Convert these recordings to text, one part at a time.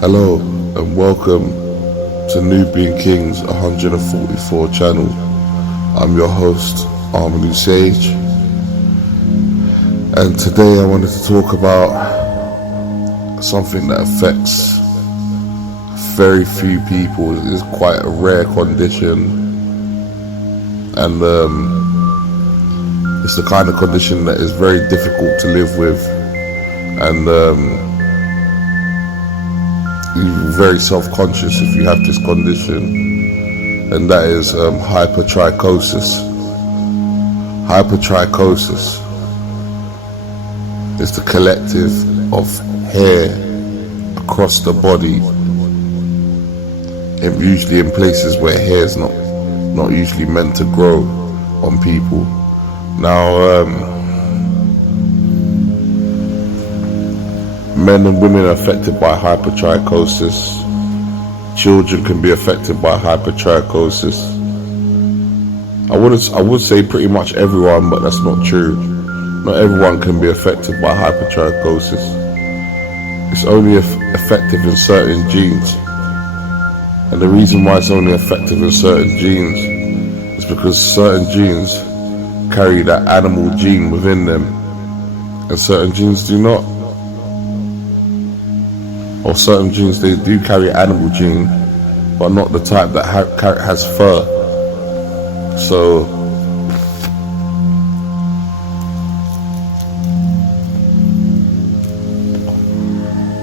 Hello and welcome to Nubian Kingz 144 channel. I'm your host, Harmony Sage, and today I wanted to talk about something that affects very few people. It's quite a rare condition, and it's the kind of condition that is very difficult to live with, and you're very self-conscious if you have this condition, and that is hypertrichosis. Hypertrichosis is the collective of hair across the body, and usually in places where hair is not usually meant to grow on people. Now, men and women are affected by hypertrichosis. Children can be affected by hypertrichosis. I would say pretty much everyone, but that's not true. Not everyone can be affected by hypertrichosis. It's only effective in certain genes. And the reason why it's only effective in certain genes is because certain genes carry that animal gene within them, and certain genes do not. Or certain genes, they do carry animal gene, but not the type that has fur. So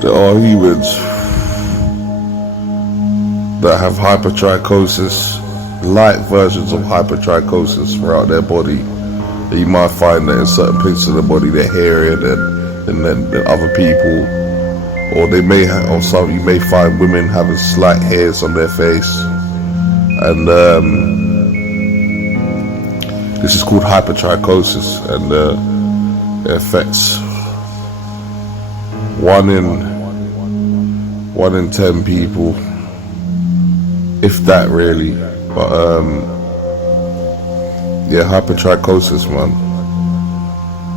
there are humans that have hypertrichosis, light versions of hypertrichosis throughout their body. And you might find that in certain places of the body they're hairier than other people. Or you may find women having slight hairs on their face, and this is called hypertrichosis, and it affects one in 10 people, if that really. But yeah, hypertrichosis, man.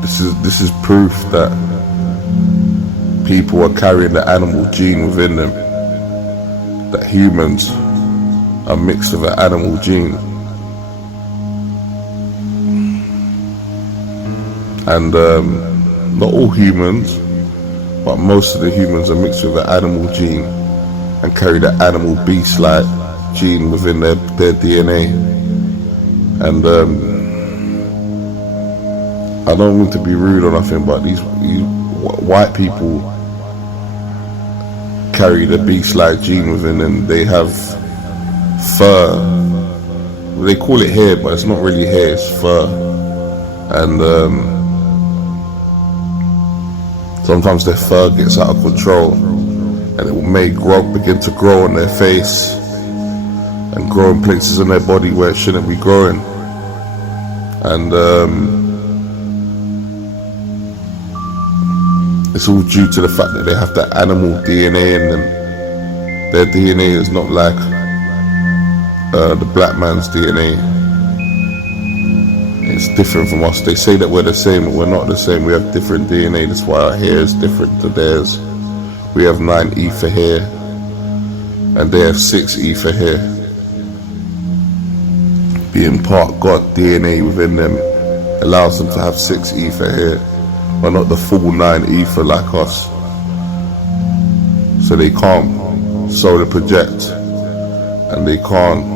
This is proof that people are carrying the animal gene within them, that humans are mixed with an animal gene. And not all humans, but most of the humans are mixed with an animal gene and carry the animal beast-like gene within their DNA. And I don't mean to be rude or nothing, but these white people carry the beast-like gene within them. They have fur. They call it hair, but it's not really hair, it's fur. And sometimes their fur gets out of control, and it will begin to grow on their face and grow in places in their body where it shouldn't be growing. And it's all due to the fact that they have that animal DNA in them. Their DNA is not like the black man's DNA. It's different from us. They say that we're the same, but we're not the same. We have different DNA. That's why our hair is different to theirs. We have 9E for hair, and they have 6E for hair. Being part God DNA within them allows them to have 6E for hair, but not the full 9E for like us. So they can't solar project, and they can't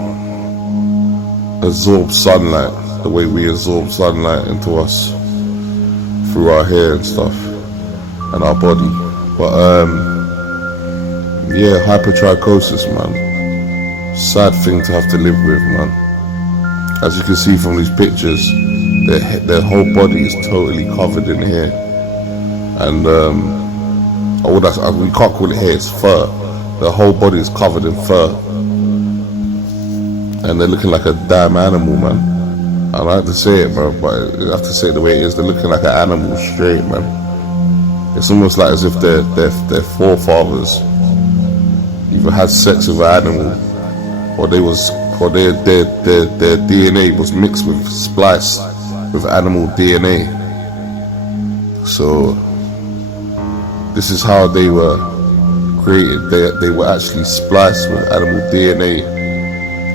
absorb sunlight the way we absorb sunlight into us through our hair and stuff and our body. But yeah, hypertrichosis, man. Sad thing to have to live with, man. As you can see from these pictures, their whole body is totally covered in hair, and we can't call it hair, it's fur. Their whole body is covered in fur, and they're looking like a damn animal, man. I don't have to say it, bro, but I have to say it the way it is. They're looking like an animal straight, man. It's almost like as if their forefathers either had sex with an animal, or their DNA was mixed with, spliced with animal DNA. So this is how they were created, they were actually spliced with animal DNA.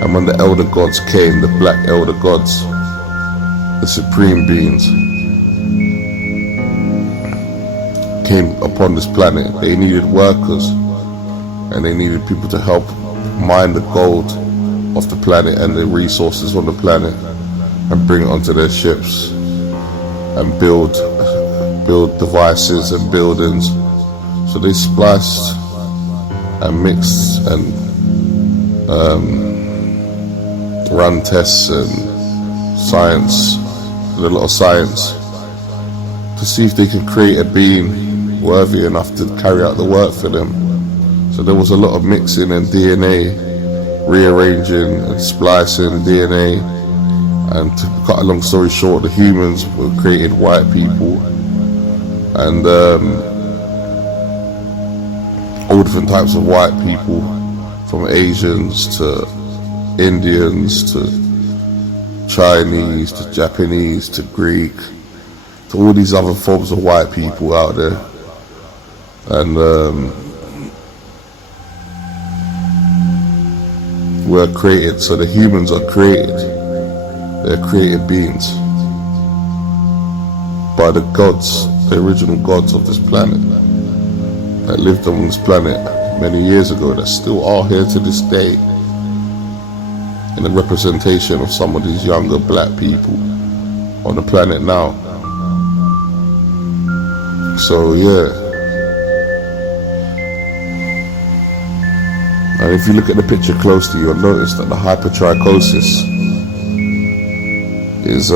And when the elder gods came, the black elder gods, the supreme beings, came upon this planet, they needed workers, and they needed people to help mine the gold of the planet and the resources on the planet and bring it onto their ships and build devices and buildings. So they spliced and mixed and ran tests and science, did a lot of science to see if they could create a being worthy enough to carry out the work for them. So there was a lot of mixing and DNA, rearranging and splicing DNA. And to cut a long story short, the humans were created white people, and all different types of white people, from Asians to Indians to Chinese to Japanese to Greek to all these other forms of white people out there. And we're created, so the humans are created. They're created beings by the gods, the original gods of this planet that lived on this planet many years ago, that still are here to this day in the representation of some of these younger black people on the planet now. So yeah, and if you look at the picture closely, you'll notice that the hypertrichosis is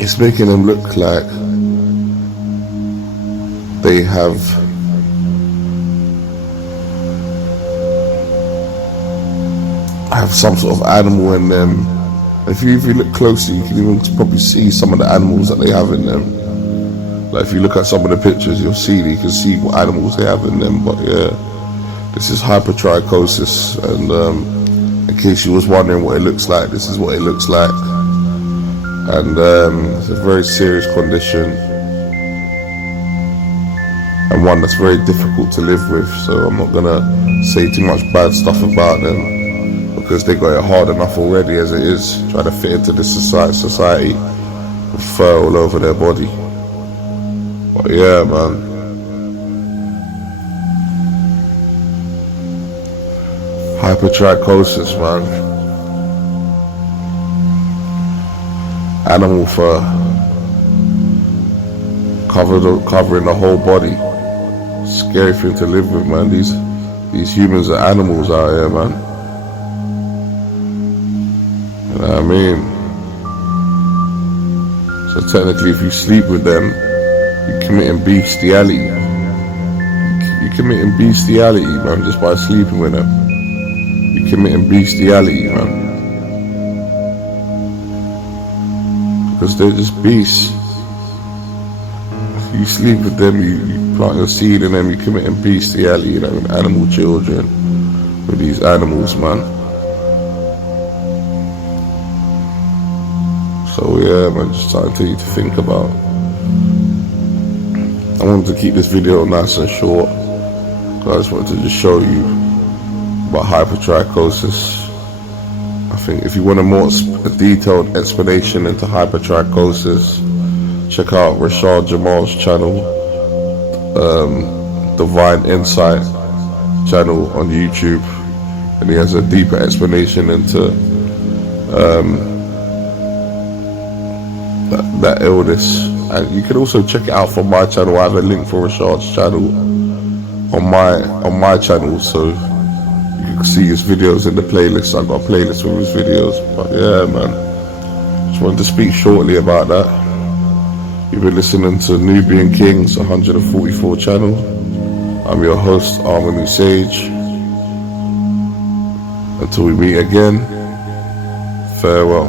it's making them look like they have some sort of animal in them. If you look closely, you can even probably see some of the animals that they have in them. Like if you look at some of the pictures, you can see what animals they have in them. But yeah, this is hypertrichosis, and in case you was wondering what it looks like, this is what it looks like. And it's a very serious condition, and one that's very difficult to live with. So I'm not gonna say too much bad stuff about them, because they got it hard enough already as it is, trying to fit into this society with fur all over their body. But yeah, man. Hypertrichosis, man. Animal fur covering the whole body. Scary thing to live with, man. These humans are animals out here, man. You know what I mean? So technically, if you sleep with them, you're committing bestiality. You're committing bestiality, man, just by sleeping with them. You're committing bestiality, man. Because they're just beasts. If you sleep with them, you plant your seed in them, you're committing bestiality, you know, with animal children, with these animals, man. So yeah, man, just something to you to think about. I wanted to keep this video nice and short, because I just wanted to just show you about hypertrichosis. I think if you want a more detailed explanation into hypertrichosis, check out Rashad Jamal's channel, Divine Insight channel on YouTube, and he has a deeper explanation into that illness. And you can also check it out from my channel. I have a link for Rashad's channel on my channel, so you can see his videos in the playlist. I've got a playlist with his videos. But yeah, man, just wanted to speak shortly about that. You've been listening to Nubian Kingz 144 channel. I'm your host, Harmony Sage. Until we meet again, farewell.